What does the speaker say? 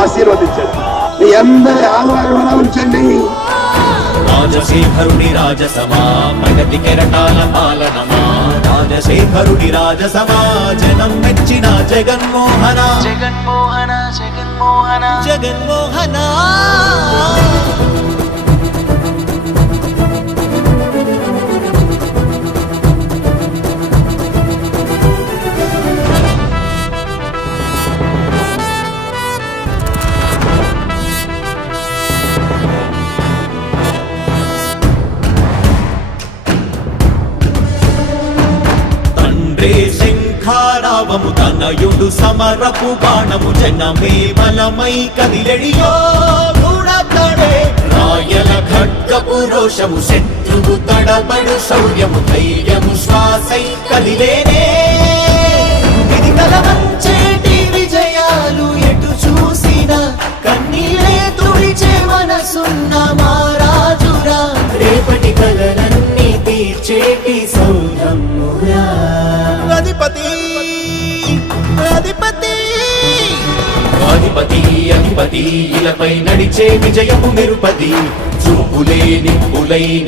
ఆశీర్వదించండి. మీ అందరి ఆదరణ ఉంచండి. రాజశేఖరుడి రాజసమా ప్రగతి కెరటాల పాలనమా? రాజశేఖరుడి రాజసమా జనం మెచ్చిన జగన్మోహన. జగన్మోహన జగన్మోహన. జగన్మోహన. తండ్రే శంఖారావము తనయుడు సమరపు బాణము జనమే బలమై కదిలెడియో గూడతడే రాయల ఖడ్గపు రోషము శత్రువు తడబడు శౌర్యము ధైర్యము శ్వాసై కదిలేనే. ఇది కలవంచేటి విజయాలు ఎటు చూసిన కన్నీలే తుడిచే మనసున్న మారాజురా రేపటి కలలన్నీ తీర్చేటి సౌధమురా అధిపతి అధిపతి అధిపతి ఇలపై నడిచే విజయము నిరుపతి చూపులే నిప్పులై